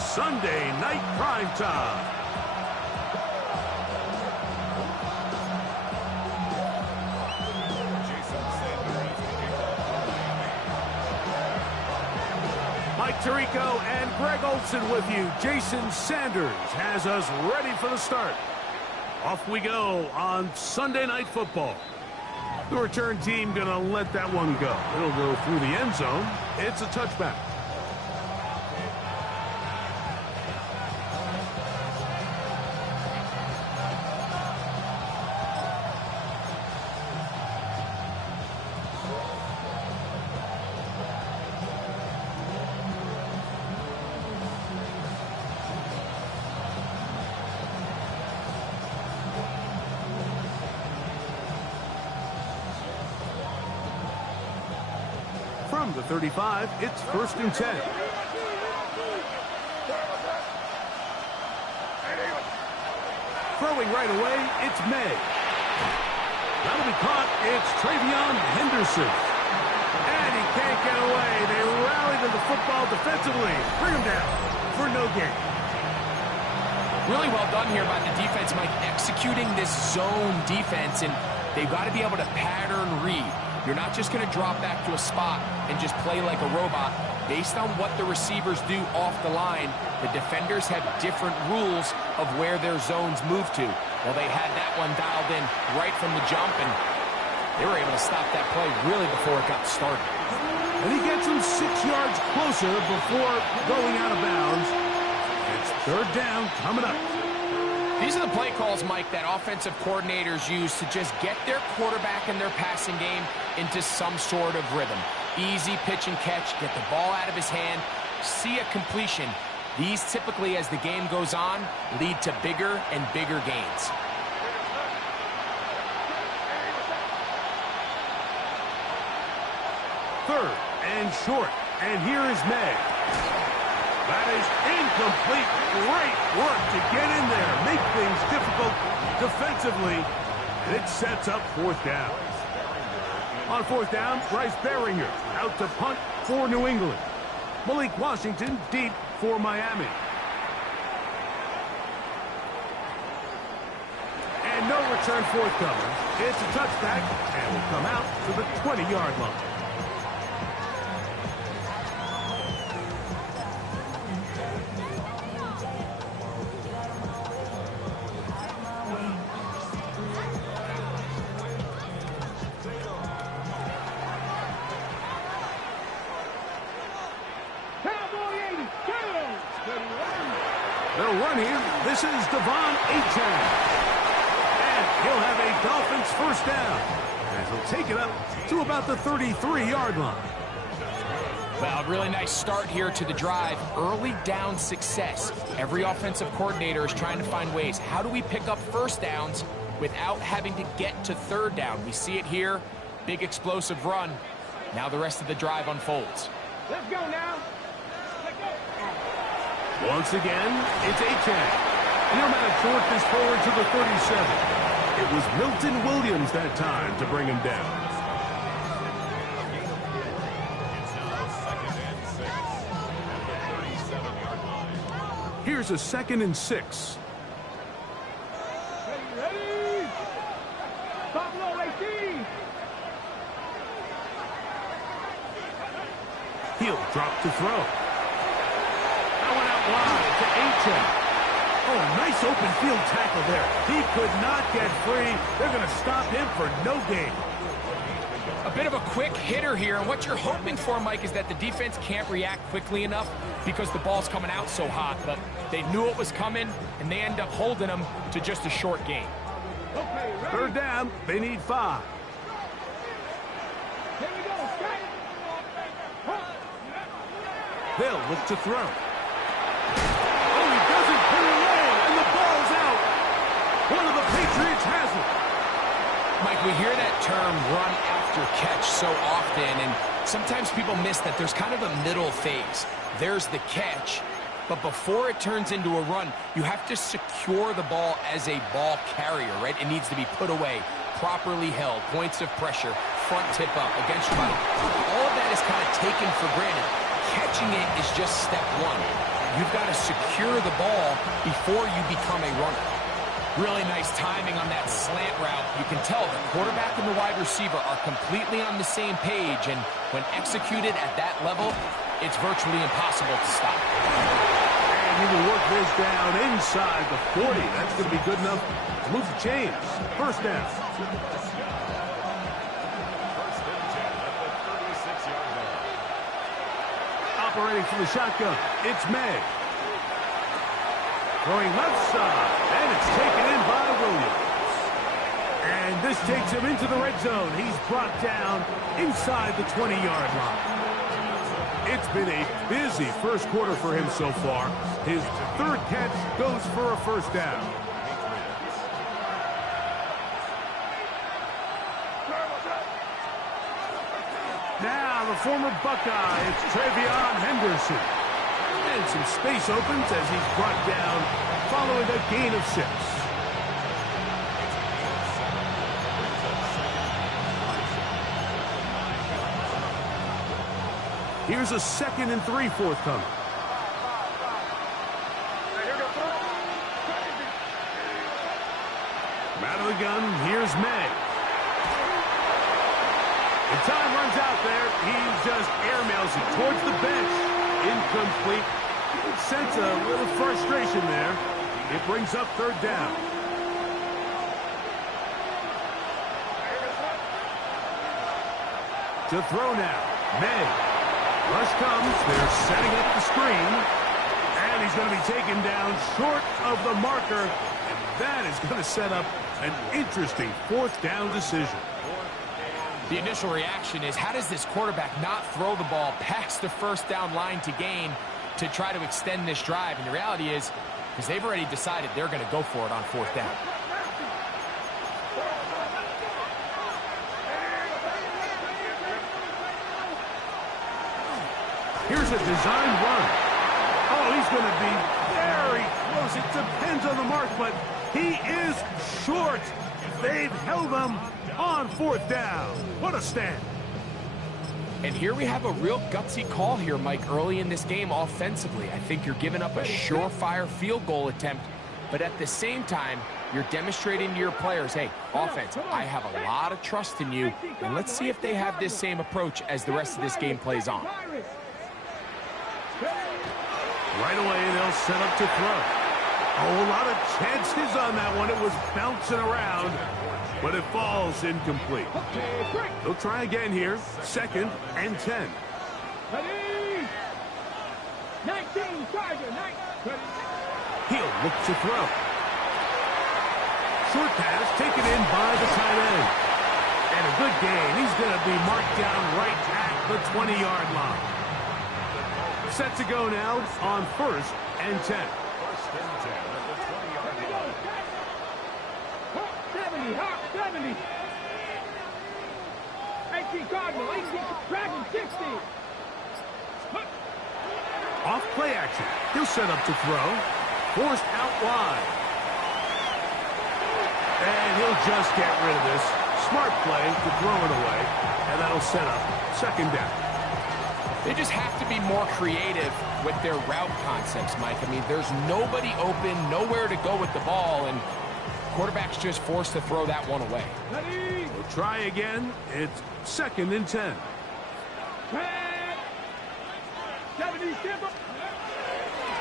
Sunday Night Primetime. Mike Tirico and Greg Olson with you. Jason Sanders has us ready for the start. Off we go on Sunday Night Football. The return team going to let that one go. It'll go through the end zone. It's a touchback. From the 35, it's 1st and 10. Throwing right away, it's May. That'll be caught. It's Travion Henderson. And he can't get away. They rally to the football defensively. Bring him down for no gain. Really well done here by the defense, Mike, executing this zone defense, and they've got to be able to pattern read. You're not just going to drop back to a spot and just play like a robot. Based on what the receivers do off the line, the defenders have different rules of where their zones move to. Well, they had that one dialed in right from the jump, and they were able to stop that play really before it got started. And he gets him 6 yards closer before going out of bounds. It's 3rd down coming up. These are the play calls, Mike, that offensive coordinators use to just get their quarterback and their passing game into some sort of rhythm. Easy pitch and catch, get the ball out of his hand, see a completion. These typically, as the game goes on, lead to bigger and bigger gains. Third and short, and here is May. That is incomplete. Great work to get in there, make things difficult defensively, and it sets up 4th down. On 4th down, Bryce Baringer out to punt for New England. Malik Washington deep for Miami. And no return forthcoming. It's a touchback, and will come out to the 20-yard line. They'll run here. This is Devon Achane. And he'll have a Dolphins 1st down. And he'll take it up to about the 33-yard line. Well, really nice start here to the drive. Early down success. Every offensive coordinator is trying to find ways. How do we pick up 1st downs without having to get to 3rd down? We see it here. Big explosive run. Now the rest of the drive unfolds. Let's go now. Once again, it's Achane. He'll manage to work this forward to the 37. It was Milton Williams that time to bring him down. Here's a 2nd and 6. Ready? Pablo Racine. He'll drop to throw. Wide to Achane. Oh, nice open field tackle there. He could not get free. They're going to stop him for no gain. A bit of a quick hitter here, and what you're hoping for, Mike, is that the defense can't react quickly enough because the ball's coming out so hot, but they knew it was coming, and they end up holding them to just a short gain. Okay, 3rd down, they need 5. Here we go. They'll look to throw. Oh, he doesn't put it away, and the ball's out. One of the Patriots has it. Mike, we hear that term run after catch so often, and sometimes people miss that there's kind of a middle phase. There's the catch, but before it turns into a run, you have to secure the ball as a ball carrier, right? It needs to be put away, properly held, points of pressure, front tip up, against your body. All of that is kind of taken for granted. Catching it is just step one. you've got to secure the ball before you become a runner. Really nice timing on that slant route. You can tell the quarterback and the wide receiver are completely on the same page, and when executed at that level, it's virtually impossible to stop. And he will work this down inside the 40. That's going to be good enough to move the chains. First down. Operating from the shotgun, it's May. Throwing left side, and it's taken in by Williams. And this takes him into the red zone. He's brought down inside the 20-yard line. It's been a busy first quarter for him so far. His third catch goes for a first down. Now the former Buckeye, it's Travion Henderson. And some space opens as he's brought down following a gain of 6. Here's a 2nd and 3 forthcoming. From out of the gun, here's May. And time runs out there. He just airmails it towards the bench. Incomplete. You can sense a little frustration there. It brings up third down. To throw now. May. Rush comes. They're setting up the screen. And he's going to be taken down short of the marker. And that is going to set up an interesting fourth down decision. The initial reaction is, how does this quarterback not throw the ball past the first down line to gain to try to extend this drive? And the reality is, because they've already decided they're going to go for it on fourth down. Here's a design run. Oh, he's going to be very close. It depends on the mark, but he is short. They've held him on fourth down. What a stand. And here we have a real gutsy call here, Mike, early in this game offensively. I think you're giving up a surefire field goal attempt, but at the same time, you're demonstrating to your players, hey, offense, I have a lot of trust in you, and let's see if they have this same approach as the rest of this game plays on. Right away, they'll set up to throw. Oh, a lot of chances on that one. It was bouncing around, but it falls incomplete. They'll try again here. 2nd and 10. Ready? 19, Tiger, 19. He'll look to throw. Short pass taken in by the tight end. And a good gain. He's going to be marked down right at the 20-yard line. Set to go now on 1st and 10. 70. 18 Cardinal, 18 Dragon, 60. Off play action. He'll set up to throw. Forced out wide. And he'll just get rid of this. Smart play to throw it away. And that'll set up 2nd down. They just have to be more creative with their route concepts, Mike. I mean, there's nobody open, nowhere to go with the ball, and quarterback's just forced to throw that one away. We'll try again. It's 2nd and 10. 70,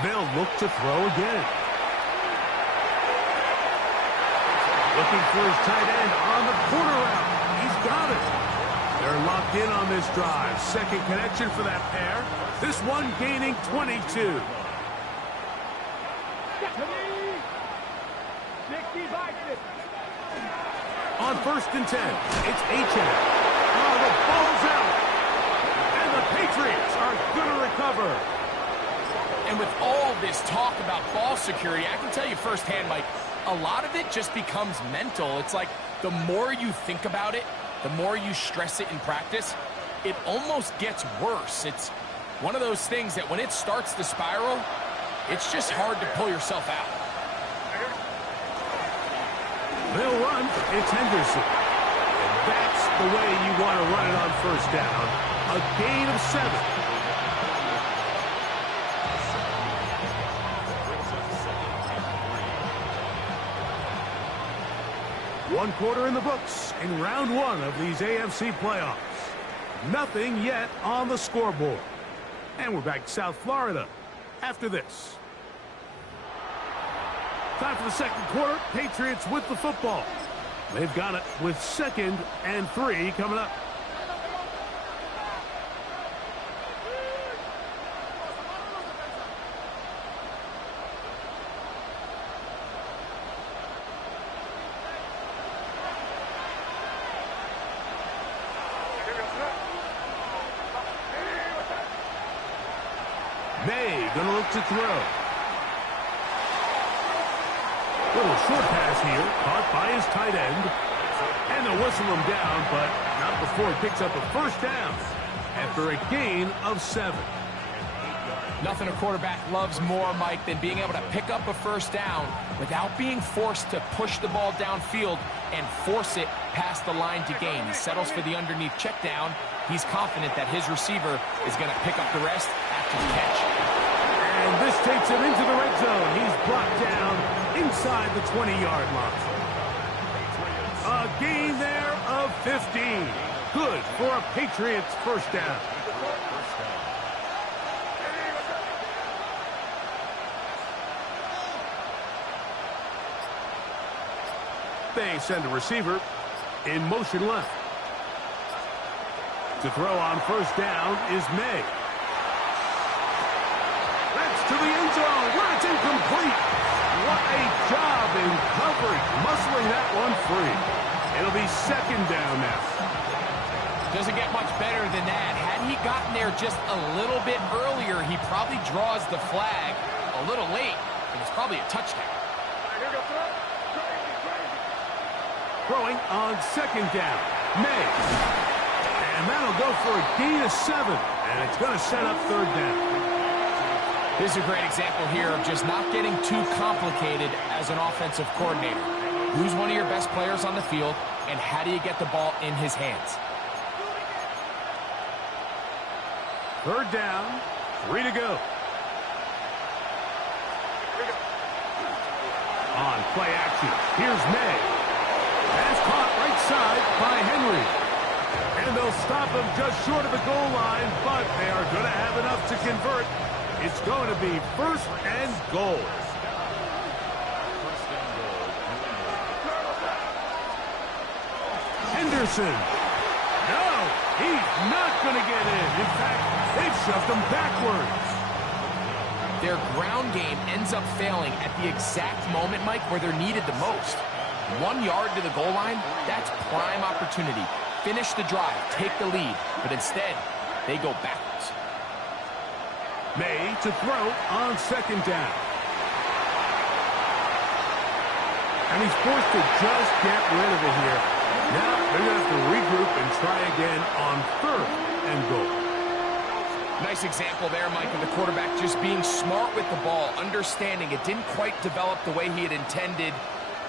They'll look to throw again. Looking for his tight end on the corner route. He's got it. They're locked in on this drive. 2nd connection for that pair. This one gaining 22. On 1st and 10, it's EHhh. Oh, the ball's out. And the Patriots are going to recover. And with all this talk about ball security, I can tell you firsthand, Mike, a lot of it just becomes mental. It's like the more you think about it, the more you stress it in practice, it almost gets worse. It's one of those things that when it starts to spiral, it's just hard to pull yourself out. They'll run. It's Henderson. And that's the way you want to run it on 1st down. A gain of 7. One quarter in the books in round one of these AFC playoffs. Nothing yet on the scoreboard. And we're back to South Florida after this. Time for the second quarter. Patriots with the football. They've got it with 2nd and 3 coming up. May gonna look to throw. Little short pass here, caught by his tight end. And they'll whistle him down, but not before he picks up a first down after a gain of 7. Nothing a quarterback loves more, Mike, than being able to pick up a first down without being forced to push the ball downfield and force it past the line to gain. He settles for the underneath check down. He's confident that his receiver is going to pick up the rest after the catch. And this takes him into the red zone. He's brought down inside the 20-yard line. A gain there of 15. Good for a Patriots first down. They send a receiver in motion left. To throw on first down is May. That's to the end zone where it's incomplete. What a job in coverage, muscling that one free. It'll be 2nd down now. Doesn't get much better than that. Had he gotten there just a little bit earlier, he probably draws the flag a little late, and it's probably a touchdown. Throwing on 2nd down, May. And that'll go for a gain of 7, and it's going to set up 3rd down. This is a great example here of just not getting too complicated as an offensive coordinator. Who's one of your best players on the field, and how do you get the ball in his hands? 3rd down, 3 to go. On play action, here's May. That's caught right side by Henry. And they'll stop him just short of the goal line, but they are going to have enough to convert. It's going to be 1st and goal. Henderson. No, he's not going to get in. In fact, they've shoved him backwards. Their ground game ends up failing at the exact moment, Mike, where they're needed the most. 1 yard to the goal line, that's prime opportunity. Finish the drive, take the lead, but instead, they go backwards. May to throw on 2nd down. And he's forced to just get rid of it here. Now they're going to have to regroup and try again on 3rd and goal. Nice example there, Mike, of the quarterback just being smart with the ball, understanding it didn't quite develop the way he had intended.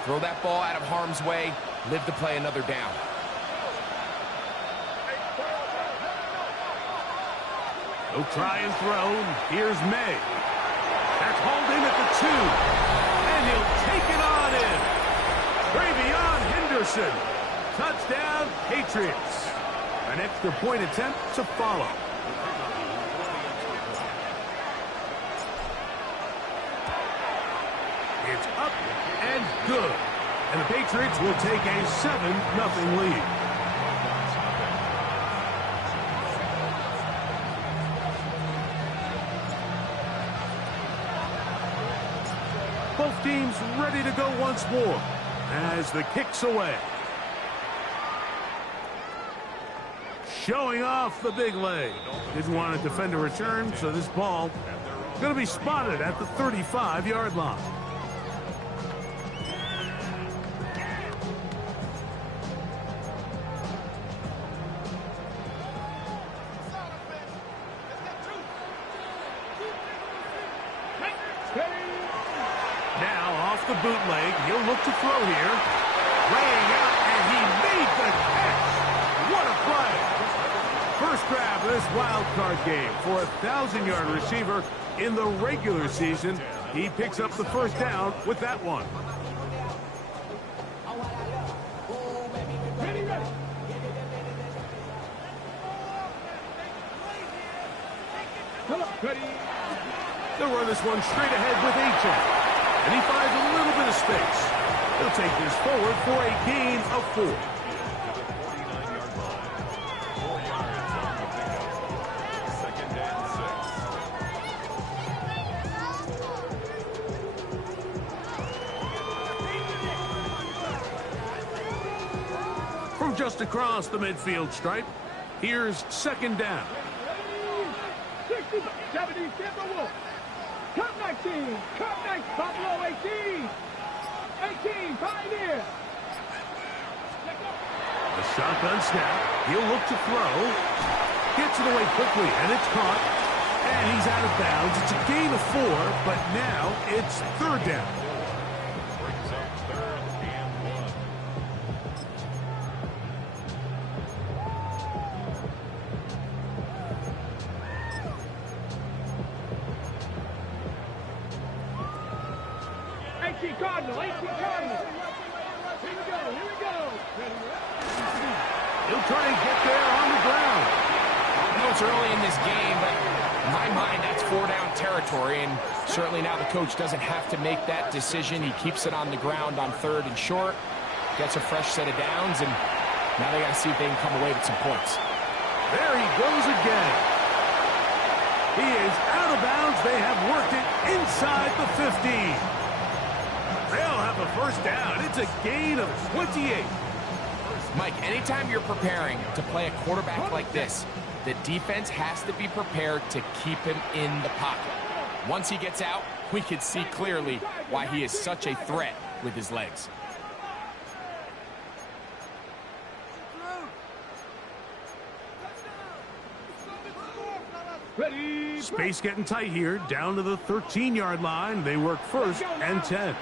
Throw that ball out of harm's way, live to play another down. He'll try and throw. Here's May. That's hauled in at the 2. And he'll take it on in. Travion Henderson. Touchdown, Patriots. An extra point attempt to follow. It's up and good. And the Patriots will take a 7-0 lead. Both teams ready to go once more as the kick's away. Showing off the big leg. Didn't want to defend a return, so this ball is going to be spotted at the 35-yard line. Now off the bootleg, he'll look to throw here. Laying out, and he made the catch. What a play. First grab of this wild card game for a 1,000-yard receiver in the regular season. He picks up the first down with that one. They'll run this one straight ahead with EHhh. And he finds a little bit of space. He'll take this forward for a gain of 4. From just across the midfield stripe, here's second down. 60, 70, Timberwolves. Cut 19, cut 19, Buffalo 18. 18, Pioneer. A shotgun snap. He'll look to throw. Gets it away quickly, and it's caught. And he's out of bounds. It's a gain of 4, but now it's third down. Brings up 3rd and 1. Cardinal, 18 Cardinal. Here we go. He'll try and get there on the ground. I know it's early in this game, but in my mind, that's 4-down territory, and certainly now the coach doesn't have to make that decision. He keeps it on the ground on 3rd and short, gets a fresh set of downs, and now they got to see if they can come away with some points. There he goes again. He is out of bounds. They have worked it inside the 15. They'll have a first down. It's a gain of 28. Mike, anytime you're preparing to play a quarterback like this, the defense has to be prepared to keep him in the pocket. Once he gets out, we can see clearly why he is such a threat with his legs. Ready. Space getting tight here. Down to the 13-yard line. They work 1st and 10.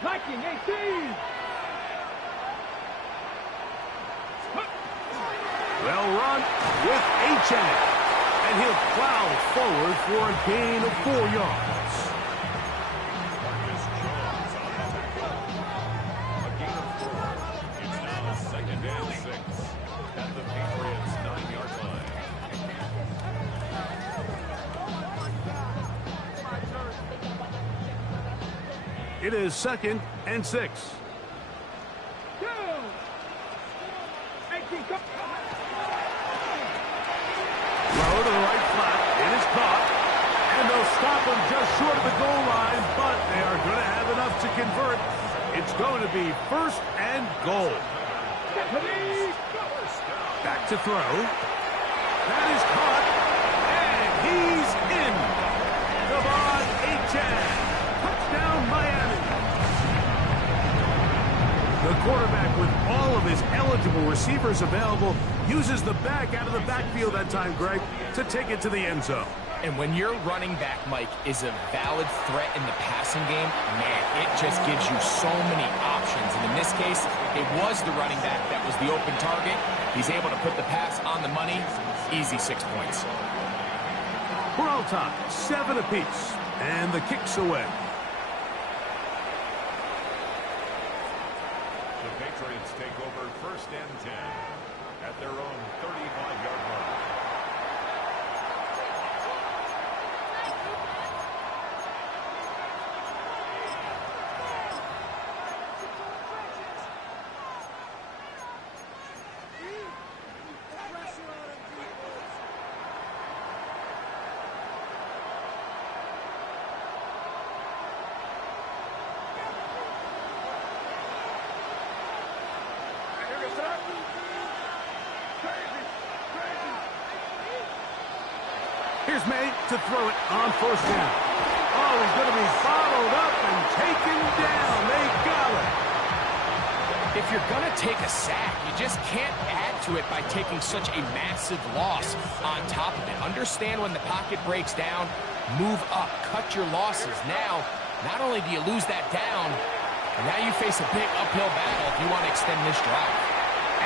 Viking 18. They'll run with EHhh. And he'll plow forward for a gain of 4 yards. Marcus Jones on the tackle. A gain of 4. It's now 2nd and 6 at the Patriots' 9-yard line. It is 2nd and 6. Throw to the right flat. It is caught. And they'll stop him just short of the goal line, but they are going to have enough to convert. It's going to be 1st and goal. Back to throw. That is caught. And he's in. Devon EHhh. Touchdown, Miami. The quarterback, with all of his eligible receivers available, uses the back out of the backfield that time, Greg, to take it to the end zone. And when your running back, Mike, is a valid threat in the passing game, man, it just gives you so many options. And in this case, it was the running back that was the open target. He's able to put the pass on the money. Easy 6 points. We're all tied, 7 apiece, and the kick's away. The Patriots take over 1st and 10 at their own 35-yard line. Here's May to throw it on 1st down. Oh, he's going to be followed up and taken down. They got it. If you're going to take a sack, you just can't add to it by taking such a massive loss on top of it. Understand when the pocket breaks down, move up, cut your losses. Now, not only do you lose that down, now you face a big uphill battle if you want to extend this drive.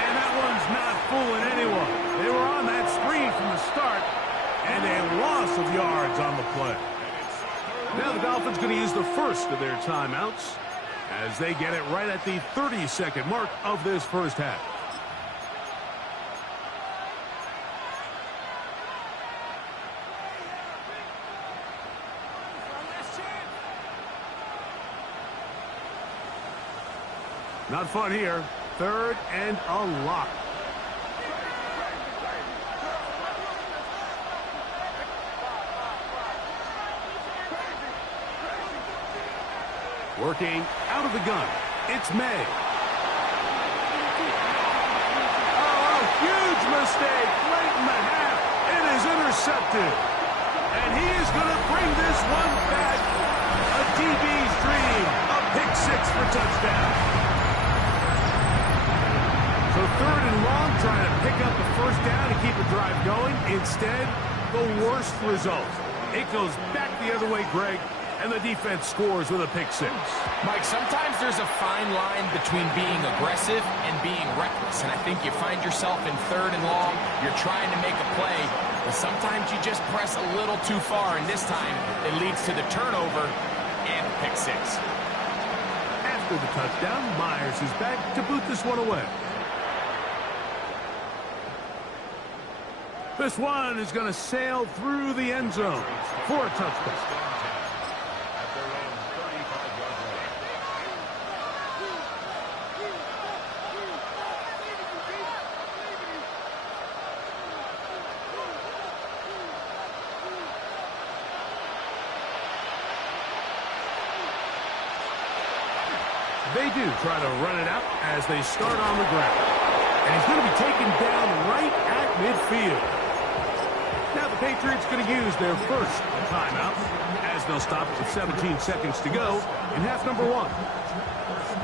And that one's not fooling anyone. They were on that screen from the start, and a loss of yards on the play. Now the Dolphins going to use the first of their timeouts as they get it right at the 30-second mark of this first half. Not fun here. 3rd and a lot. Working out of the gun. It's May. Oh, a huge mistake. Late in the half. It is intercepted. And he is going to bring this one back. A DB's dream. A pick 6 for touchdown. So 3rd and long, trying to pick up the first down and keep a drive going. Instead, the worst result. It goes back the other way, Greg, and the defense scores with a pick 6. Mike, sometimes there's a fine line between being aggressive and being reckless, and I think you find yourself in 3rd and long, you're trying to make a play, but sometimes you just press a little too far, and this time it leads to the turnover and the pick 6. After the touchdown, Myers is back to boot this one away. This one is going to sail through the end zone for a touchdown. They do try to run it out as they start on the ground. And he's going to be taken down right at midfield. Now the Patriots going to use their first timeout as they'll stop with 17 seconds to go in half number 1.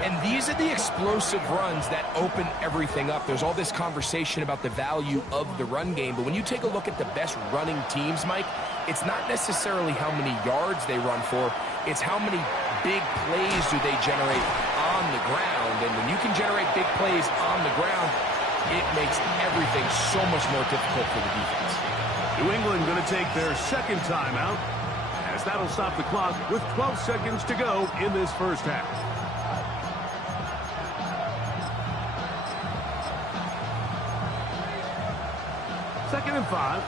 And these are the explosive runs that open everything up. There's all this conversation about the value of the run game, but when you take a look at the best running teams, Mike, it's not necessarily how many yards they run for, it's how many big plays do they generate on the ground. And when you can generate big plays on the ground, it makes everything so much more difficult for the defense. New England going to take their second timeout as that'll stop the clock with 12 seconds to go in this first half. Second and 5.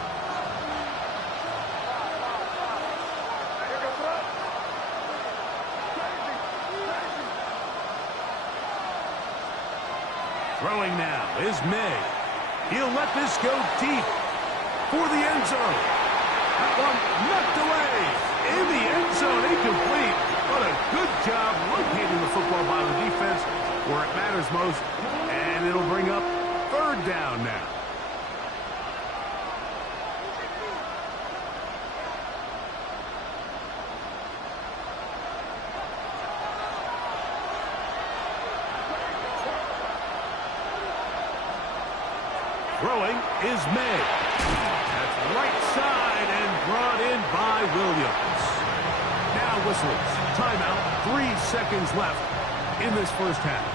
Throwing now is May. He'll let this go deep for the end zone. That one knocked away. In the end zone, incomplete. What a good job locating the football by the defense where it matters most. And it'll bring up 3rd down now. Throwing is May. That's right side and brought in by Williams. Now whistles. Timeout. 3 seconds left in this first half.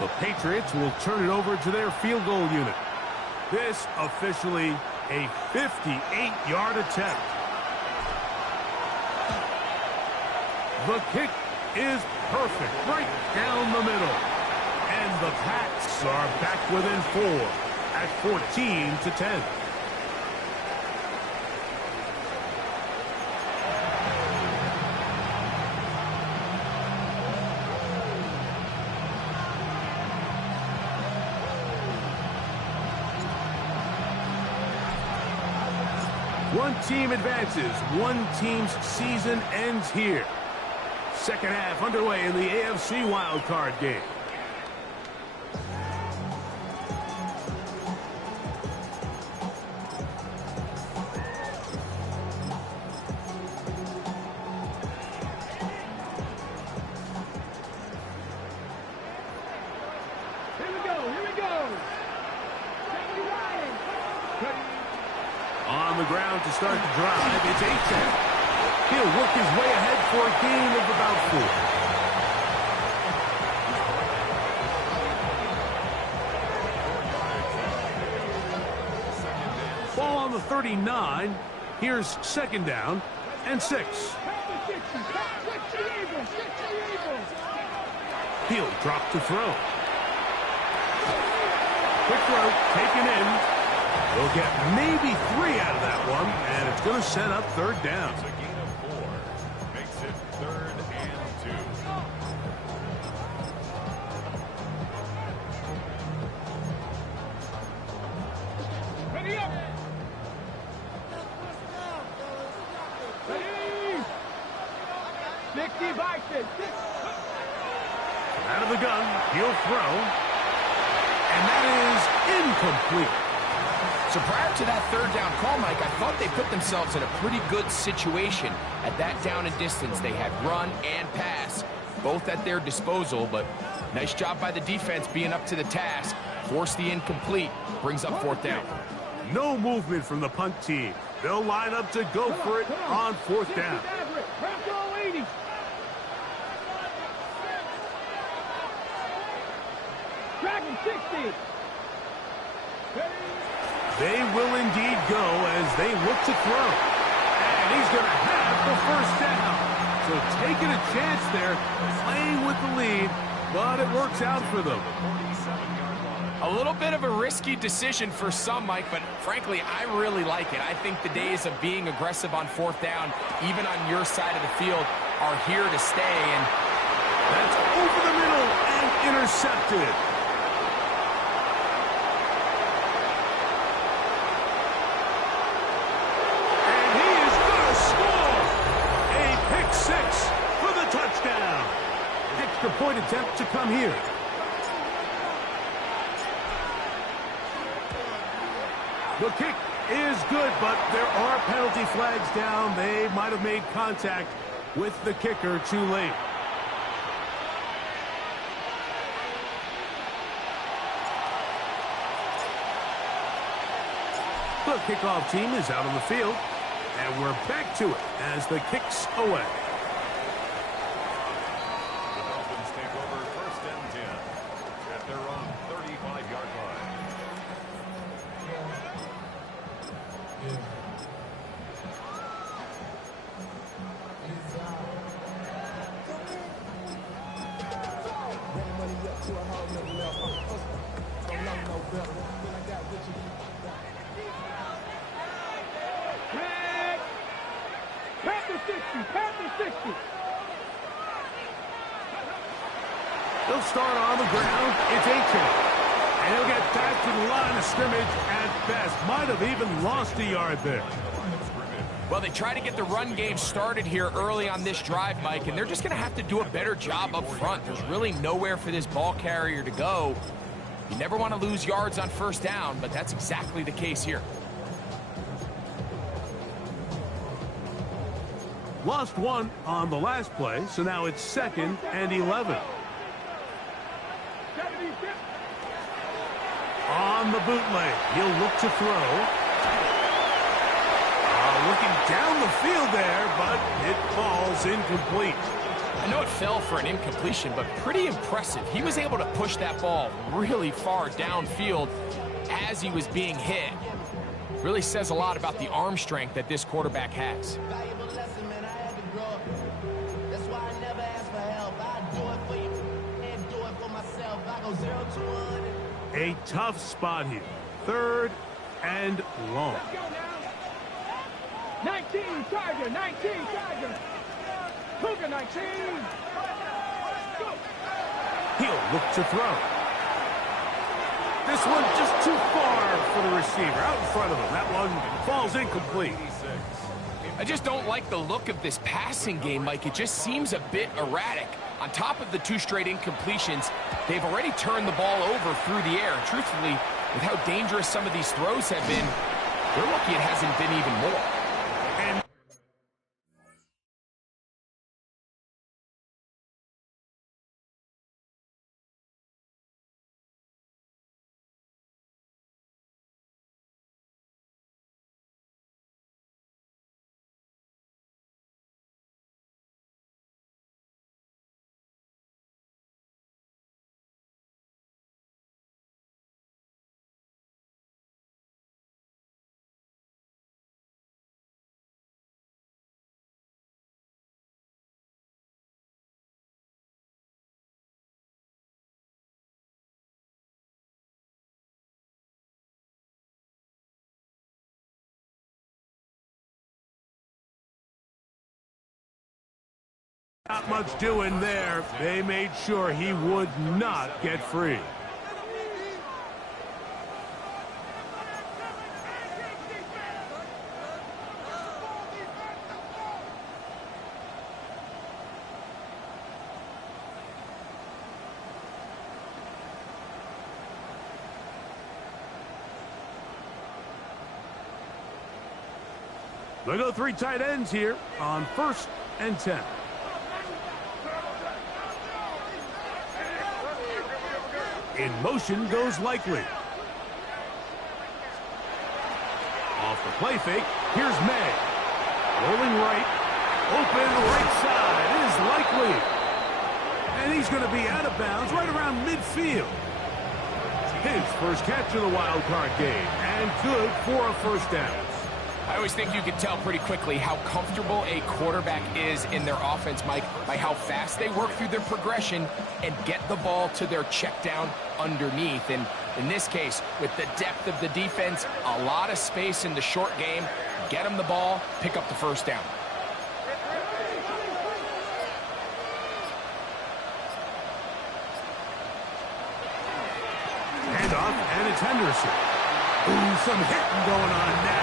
The Patriots will turn it over to their field goal unit. This officially a 58-yard attempt. The kick is perfect, right down the middle. And the Pats are back within 4 at 14-10. One team advances. One team's season ends here. Second half underway in the AFC wildcard game. Here we go, here we go. On the ground to start the drive, it's EHhh. He'll work his way ahead for a gain of about 4. Ball on the 39. Here's second down and 6. He'll drop to throw. Quick throw taken in. We'll get maybe 3 out of that one, and it's going to set up third down. It's a gain of 4. Makes it 3rd and 2. Ready up. Ready. 60 by 6. Out of the gun, he'll throw. And that is incomplete. So prior to that third down call, Mike, I thought they put themselves in a pretty good situation at that down and distance. They had run and pass, both at their disposal, but nice job by the defense being up to the task. Force the incomplete, brings up 4th down. No movement from the punt team. They'll line up to go for it on 4th down. Dragon 60. They will indeed go as they look to throw. And he's going to have the first down. So taking a chance there, playing with the lead, but it works out for them. A little bit of a risky decision for some, Mike, but frankly, I really like it. I think the days of being aggressive on 4th down, even on your side of the field, are here to stay. And that's over the middle and intercepted. Extra point attempt to come here. The kick is good, but there are penalty flags down. They might have made contact with the kicker too late. The kickoff team is out on the field, and we're back to it as the kick's away. They'll start on the ground. It's EHhh. And he'll get back to the line of scrimmage at best. Might have even lost a yard there. Well, they try to get the run game started here early on this drive, Mike, and they're just going to have to do a better job up front. There's really nowhere for this ball carrier to go. You never want to lose yards on 1st down, but that's exactly the case here. Lost 1 on the last play, so now it's 2nd and 11. On the bootleg, he'll look to throw. Looking down the field there, but it falls incomplete. I know it fell for an incompletion, but pretty impressive. He was able to push that ball really far downfield as he was being hit. Really says a lot about the arm strength that this quarterback has. A tough spot here. 3rd and long. 19, Tiger, 19, Tiger. Cougar 19. Go. He'll look to throw. This one just too far for the receiver. Out in front of him. That one falls incomplete. I just don't like the look of this passing game, Mike. It just seems a bit erratic. On top of the 2 straight incompletions, they've already turned the ball over through the air. And truthfully, with how dangerous some of these throws have been, they're lucky it hasn't been even more. Not much doing there. They made sure he would not get free. They go 3 tight ends here on 1st and 10. In motion goes Likely. Off the play fake, here's May. Rolling right, open right side is Likely. And he's going to be out of bounds right around midfield. His first catch of the wild card game, and good for a first down. I always think you can tell pretty quickly how comfortable a quarterback is in their offense, Mike, by how fast they work through their progression and get the ball to their check down underneath. And in this case, with the depth of the defense, a lot of space in the short game, get them the ball, pick up the first down. Handoff, and it's Henderson. Ooh, some hitting going on now.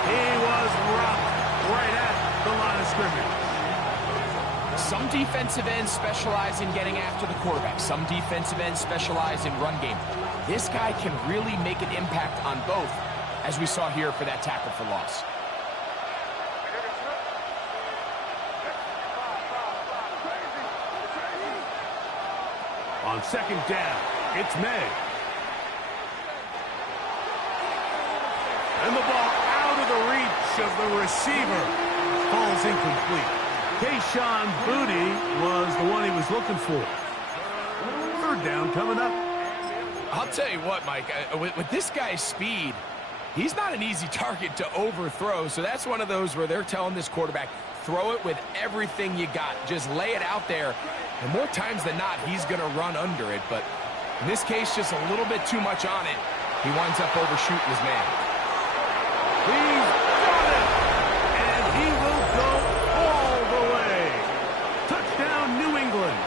He was rocked right at the line of scrimmage. Some defensive ends specialize in getting after the quarterback. Some defensive ends specialize in run game. This guy can really make an impact on both, as we saw here for that tackle for loss. On 2nd down, it's May. And the ball out of the reach of the receiver. Falls incomplete. Kayshon Boutte was the one he was looking for. 3rd down coming up. I'll tell you what, Mike, with this guy's speed, he's not an easy target to overthrow. So that's one of those where they're telling this quarterback, throw it with everything you got. Just lay it out there. And more times than not, he's going to run under it. But in this case, just a little bit too much on it. He winds up overshooting his man. He's got it! And he will go all the way. Touchdown, New England.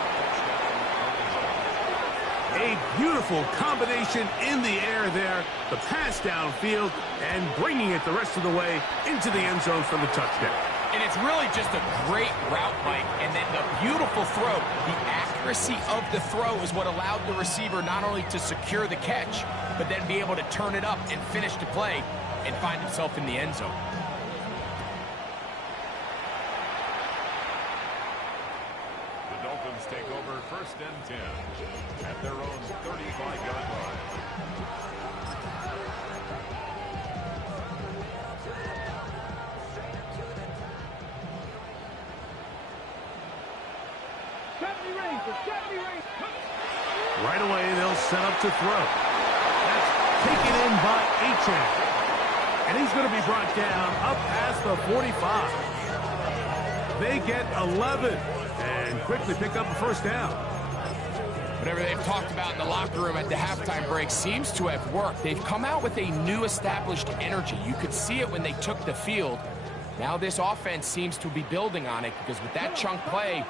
A beautiful combination in the air there. The pass downfield and bringing it the rest of the way into the end zone for the touchdown. And it's really just a great route, Mike. And then the beautiful throw, the accuracy of the throw is what allowed the receiver not only to secure the catch, but then be able to turn it up and finish the play and find himself in the end zone. The Dolphins take over 1st and 10 at their own 35-yard line. Right away, they'll set up to throw. That's taken in by EHhh. And he's going to be brought down up past the 45. They get 11 and quickly pick up a first down. Whatever they've talked about in the locker room at the halftime break seems to have worked. They've come out with a new established energy. You could see it when they took the field. Now this offense seems to be building on it because with that chunk play,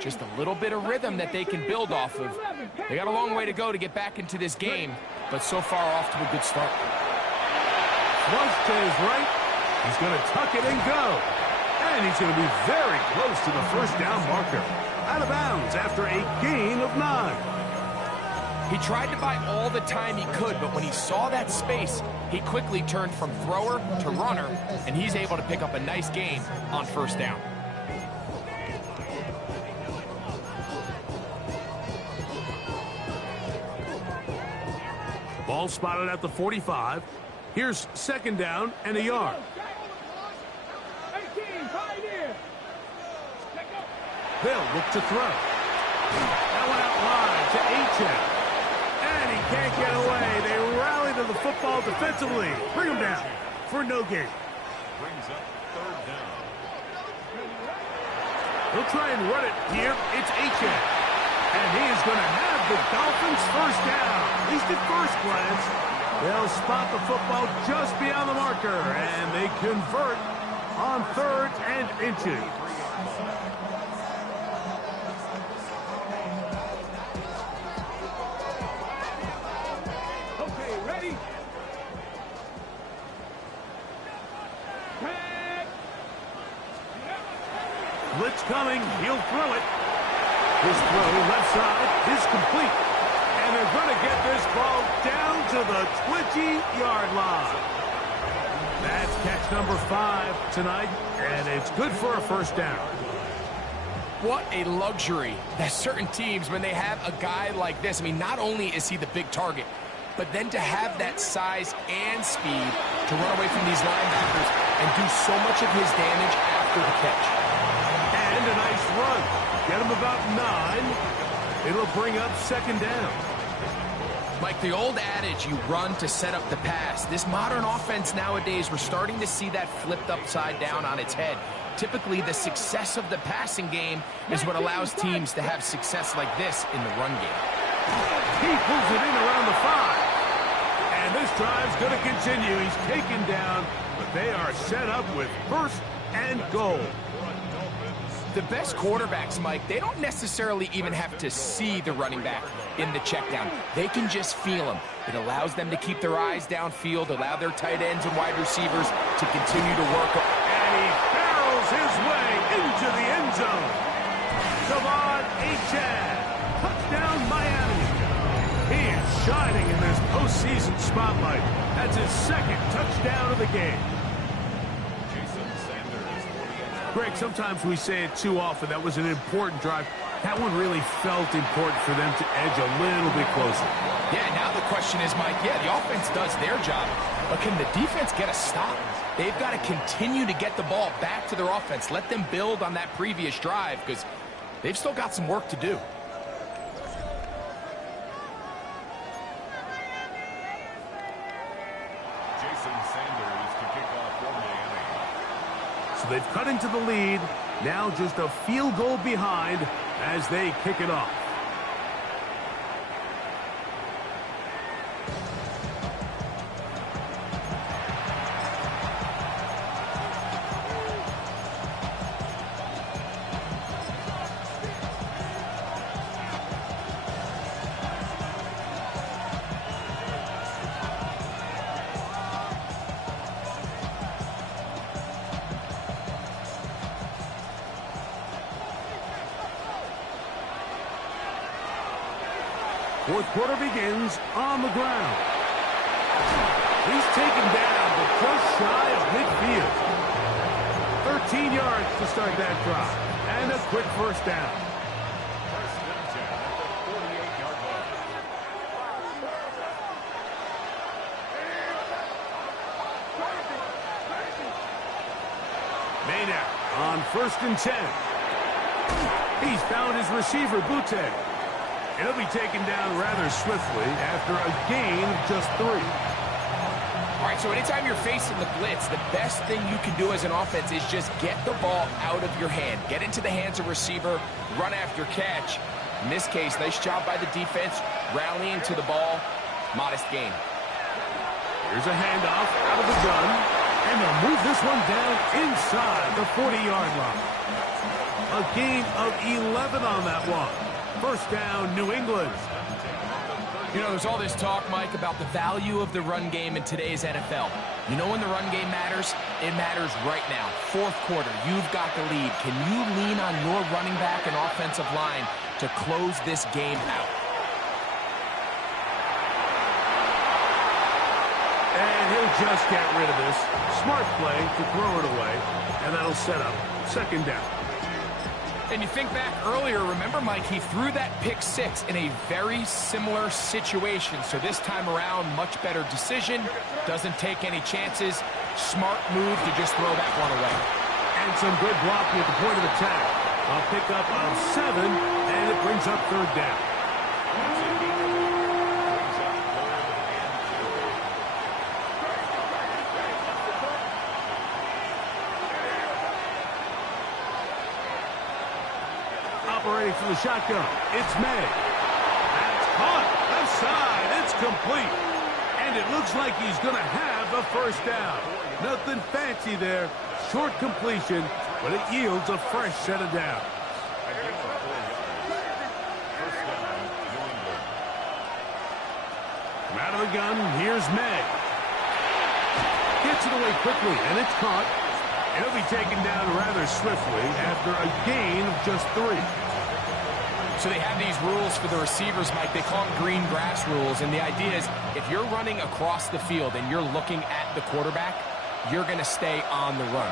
just a little bit of rhythm that they can build off of. They got a long way to go to get back into this game, but so far off to a good start. Once to his right, he's going to tuck it and go. And he's going to be very close to the first down marker. Out of bounds after a gain of 9. He tried to buy all the time he could, but when he saw that space, he quickly turned from thrower to runner, and he's able to pick up a nice gain on first down. Ball spotted at the 45. Here's 2nd down and a yard. They'll look to throw. That one out wide to EHhh. And he can't get away. They rally to the football defensively. Bring him down for no gain. Brings up 3rd down. He'll try and run it here. It's EHhh. And he is going to have the Dolphins first down. At least at first glance. They'll spot the football just beyond the marker. And they convert on 3rd and inches. Blitz coming. He'll throw it. His throw left side is complete. And they're going to get this ball down to the 20-yard line. That's catch number 5 tonight, and it's good for a first down. What a luxury that certain teams, when they have a guy like this, I mean, not only is he the big target, but then to have that size and speed to run away from these linebackers and do so much of his damage after the catch. And a nice run. Get him about 9. It'll bring up second down. Mike, the old adage, you run to set up the pass. This modern offense nowadays, we're starting to see that flipped upside down on its head. Typically, the success of the passing game is what allows teams to have success like this in the run game. He pulls it in around the 5. And this drive's going to continue. He's taken down, but they are set up with first and goal. The best quarterbacks, Mike, they don't necessarily even have to see the running back in the check down. They can just feel him. It allows them to keep their eyes downfield, allow their tight ends and wide receivers to continue to work. And he barrels his way into the end zone. EHhh. Touchdown, Miami. He is shining in this postseason spotlight. That's his second touchdown of the game. Greg, sometimes we say it too often. That was an important drive. That one really felt important for them to edge a little bit closer. Yeah, now the question is, Mike, yeah, the offense does their job, but can the defense get a stop? They've got to continue to get the ball back to their offense. Let them build on that previous drive because they've still got some work to do. So they've cut into the lead. Now just a field goal behind as they kick it off. Fourth quarter begins on the ground. He's taken down, but just shy of midfield. 13 yards to start that drive. And a quick first down. First and 10 at the 48-yard line. Maynard on first and 10. He's found his receiver, Butte. He'll be taken down rather swiftly after a gain of just 3. All right, so anytime you're facing the blitz, the best thing you can do as an offense is just get the ball out of your hand. Get into the hands of receiver, run after catch. In this case, nice job by the defense, rallying to the ball. Modest gain. Here's a handoff out of the gun, and they'll move this one down inside the 40-yard line. A gain of 11 on that one. First down, New England. You know, there's all this talk, Mike, about the value of the run game in today's NFL. You know when the run game matters? It matters right now. Fourth quarter, you've got the lead. Can you lean on your running back and offensive line to close this game out? And he'll just get rid of this. Smart play to throw it away, and that'll set up second down. And you think back earlier, remember, Mike, he threw that pick 6 in a very similar situation. So this time around, much better decision. Doesn't take any chances. Smart move to just throw that one away. And some good blocking at the point of attack. A pickup of 7, and it brings up third down. Operating from the shotgun, it's May. That's caught, left side, it's complete. And it looks like he's going to have a first down. Nothing fancy there, short completion, but it yields a fresh set of downs. From out of the gun, here's May. Gets it away quickly, and it's caught. And he'll be taken down rather swiftly after a gain of just 3. So they have these rules for the receivers, Mike. They call them green grass rules. And the idea is if you're running across the field and you're looking at the quarterback, you're going to stay on the run.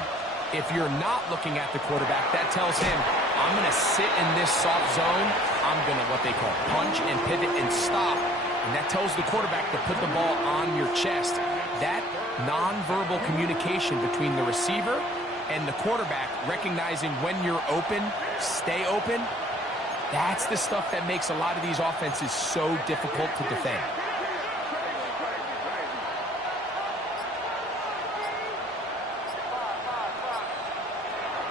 If you're not looking at the quarterback, that tells him, I'm going to sit in this soft zone. I'm going to what they call punch and pivot and stop. And that tells the quarterback to put the ball on your chest. That nonverbal communication between the receiver and the quarterback, recognizing when you're open, stay open, that's the stuff that makes a lot of these offenses so difficult to defend.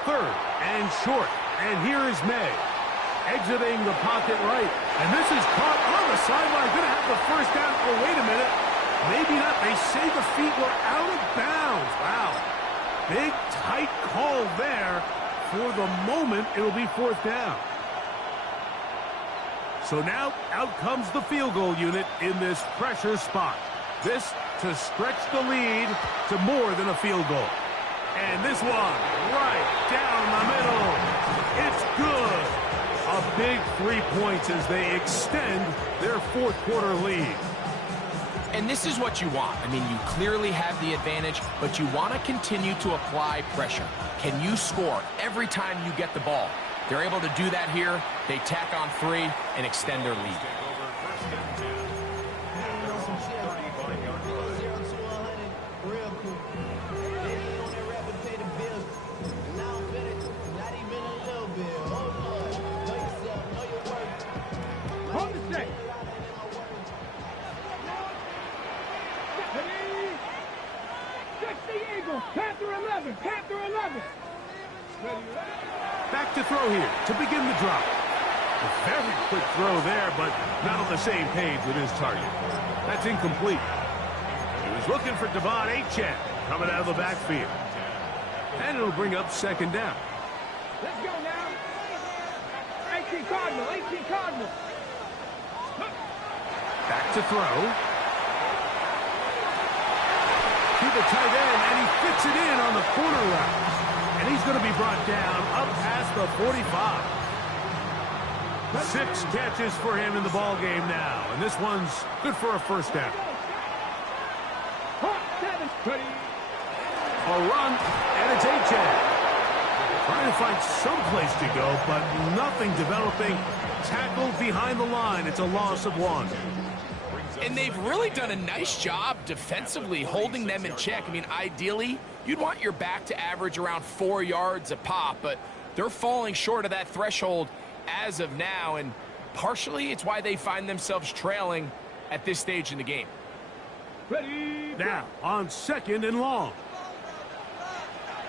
Third and short. And here is May. Exiting the pocket right. And this is caught on the sideline. Going to have the first down. Oh, wait a minute. Maybe not. They say the feet were out of bounds. Wow. Big, tight call there. For the moment, it'll be 4th down. So now, out comes the field goal unit in this pressure spot. This to stretch the lead to more than a field goal. And this one, right down the middle. It's good. A big 3 points as they extend their 4th quarter lead. And this is what you want. I mean, you clearly have the advantage, but you want to continue to apply pressure. Can you score every time you get the ball? They're able to do that here. They tack on 3 and extend their lead. Panther 11. Back to throw here to begin the drop. A very quick throw there, but not on the same page with his target. That's incomplete. He was looking for Devon EHhh coming out of the backfield. And it'll bring up 2nd down. Let's go now. 18 Cardinal, 18 Cardinal. Back to throw. To the tight end, and he fits it in on the corner route. And he's going to be brought down up past the 45. 6 catches for him in the ball game now, and this one's good for a 1st down. A run, and it's EHhh. Trying to find some place to go, but nothing developing. Tackled behind the line. It's a loss of 1. And they've really done a nice job defensively holding them in check. I mean, ideally, you'd want your back to average around 4 yards a pop, but they're falling short of that threshold as of now, and partially it's why they find themselves trailing at this stage in the game. Ready? Now, on 2nd and long.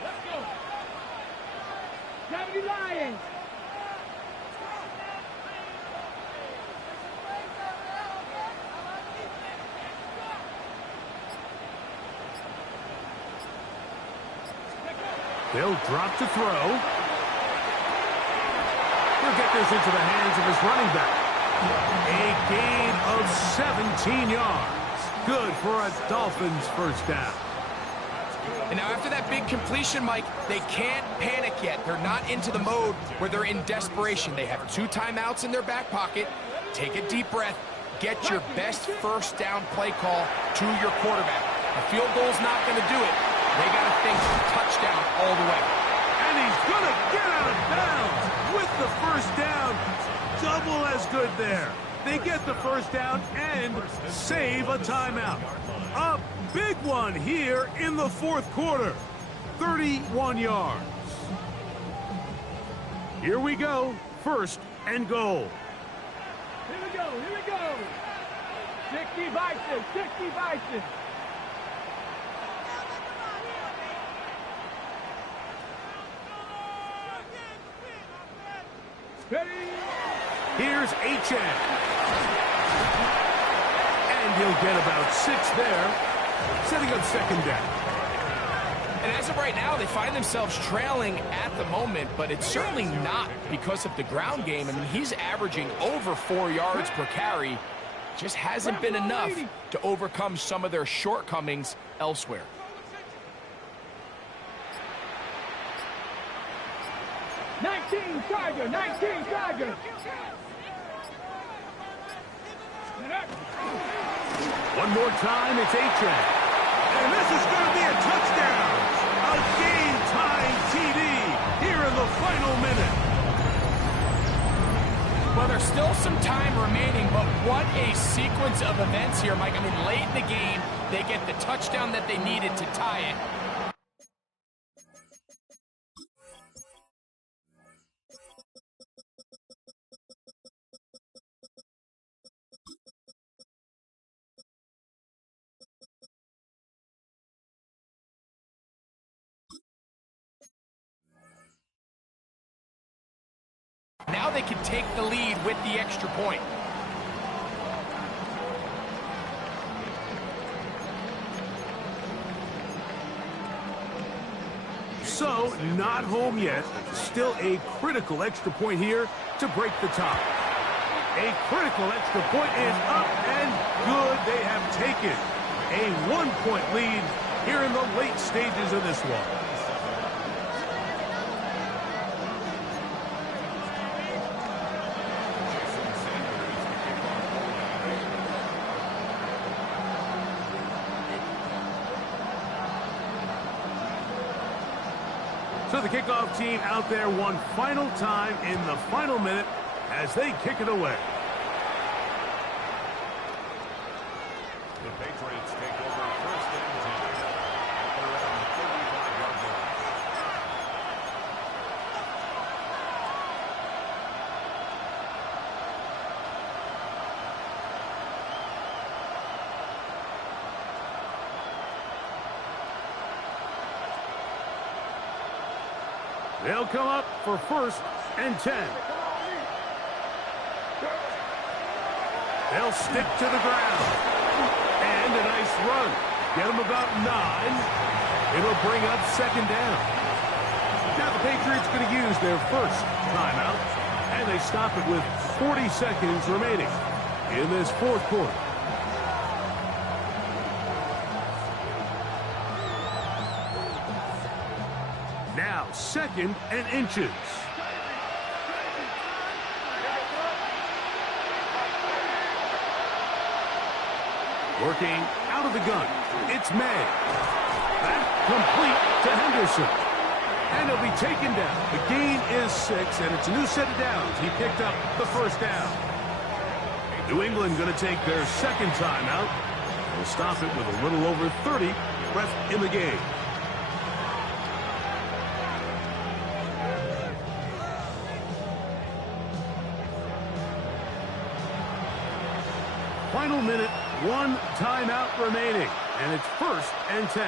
Let's go. 70 Lions. They'll drop to throw. He'll get this into the hands of his running back. A gain of 17 yards. Good for a Dolphins 1st down. And now after that big completion, Mike, they can't panic yet. They're not into the mode where they're in desperation. They have 2 timeouts in their back pocket. Take a deep breath. Get your best 1st down play call to your quarterback. A field goal's not going to do it. They got to think touchdown all the way. And he's going to get out of bounds with the 1st down. Double as good there. They get the 1st down and save a timeout. A big one here in the 4th quarter. 31 yards. Here we go. 1st and goal. Here we go, here we go. 60 Bison, 60 Bison. Ready? Here's EHhh. And he'll get about 6 there, setting up 2nd down. And as of right now, they find themselves trailing at the moment, but it's certainly not because of the ground game. I mean, he's averaging over 4 yards per carry. Just hasn't been enough to overcome some of their shortcomings elsewhere. 19 Tiger, 19 Tiger. One more time, it's EHhh. And this is going to be a touchdown. A game-tying TD here in the final minute. Well, there's still some time remaining, but what a sequence of events here, Mike. I mean, late in the game, they get the touchdown that they needed to tie it. Now they can take the lead with the extra point. So, not home yet. Still a critical extra point here to break the tie. A critical extra point is up and good. They have taken a 1-point lead here in the late stages of this one. So the kickoff team out there one final time in the final minute as they kick it away. The Patriots take over first and 10 at their own 35-yard line. They'll come up for first and 10. They'll stick to the ground. And a nice run. Get them about 9. It'll bring up second down. Now the Patriots going to use their first timeout. And they stop it with 40 seconds remaining in this fourth quarter. Now, second and inches. Working out of the gun. It's May. Back complete to Henderson. And he'll be taken down. The gain is 6, and it's a new set of downs. He picked up the first down. New England going to take their second timeout. They'll stop it with a little over 30 left in the game. Final minute, 1 timeout remaining, and it's first and 10.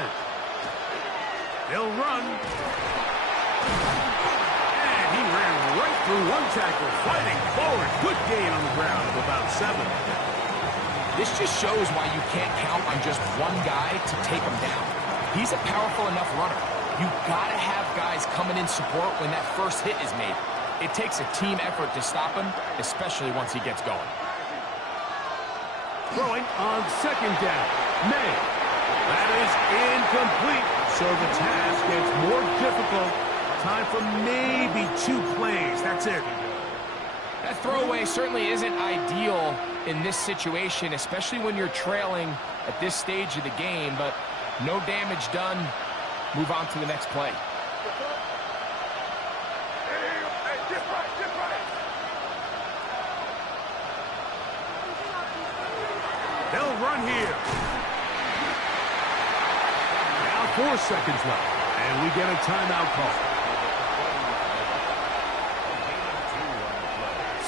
They'll run. And he ran right through one tackle, fighting forward. Good gain on the ground of about 7. This just shows why you can't count on just one guy to take him down. He's a powerful enough runner. You got to have guys coming in support when that first hit is made. It takes a team effort to stop him, especially once he gets going. Throwing on second down. May. That is incomplete. So the task gets more difficult. Time for maybe 2 plays. That's it. That throwaway certainly isn't ideal in this situation, especially when you're trailing at this stage of the game, but no damage done. Move on to the next play. They'll run here. Now 4 seconds left, and we get a timeout call.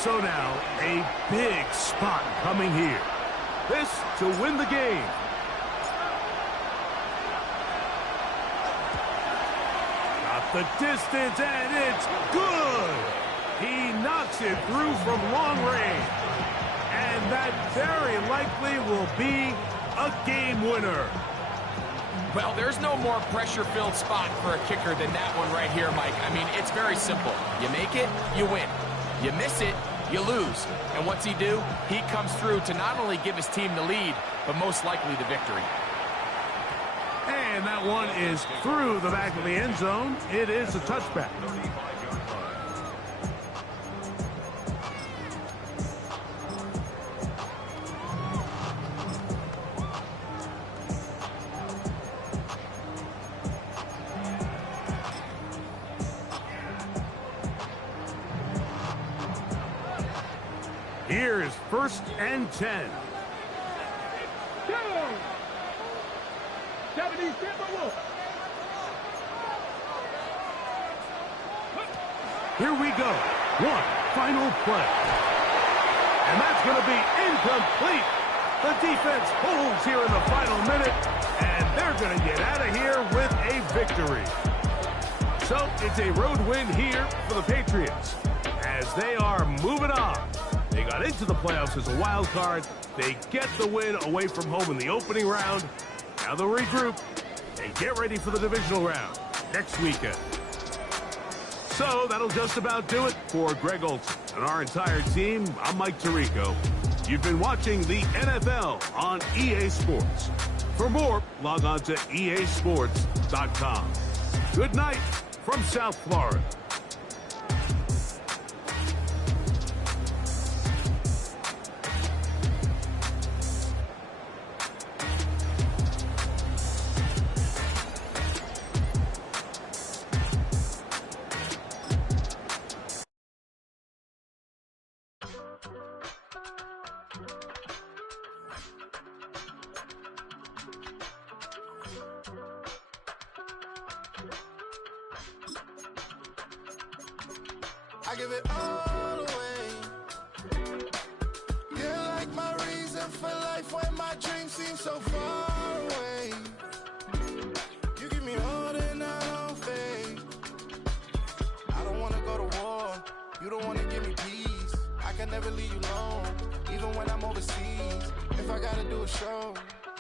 So now, a big spot coming here. This to win the game. Got the distance, and it's good. He knocks it through from long range. And that very likely will be a game winner. Well, there's no more pressure-filled spot for a kicker than that one right here, Mike. I mean, it's very simple. You make it, you win. You miss it, you lose. And what's he do? He comes through to not only give his team the lead, but most likely the victory. And that one is through the back of the end zone. It is a touchback. Here is 1st and 10. 70 Here we go. One final play. And that's going to be incomplete. The defense holds here in the final minute, and they're going to get out of here with a victory. So it's a road win here for the Patriots as they are moving on. They got into the playoffs as a wild card. They get the win away from home in the opening round. Now they'll regroup and get ready for the divisional round next weekend. So that'll just about do it for Greg Olson and our entire team. I'm Mike Tirico. You've been watching the NFL on EA Sports. For more, log on to easports.com. Good night from South Florida. I give it all away. You're like my reason for life when my dreams seem so far away. You give me all and I don't fade. I don't wanna go to war. You don't wanna give me peace. I can never leave you alone, even when I'm overseas. If I gotta do a show,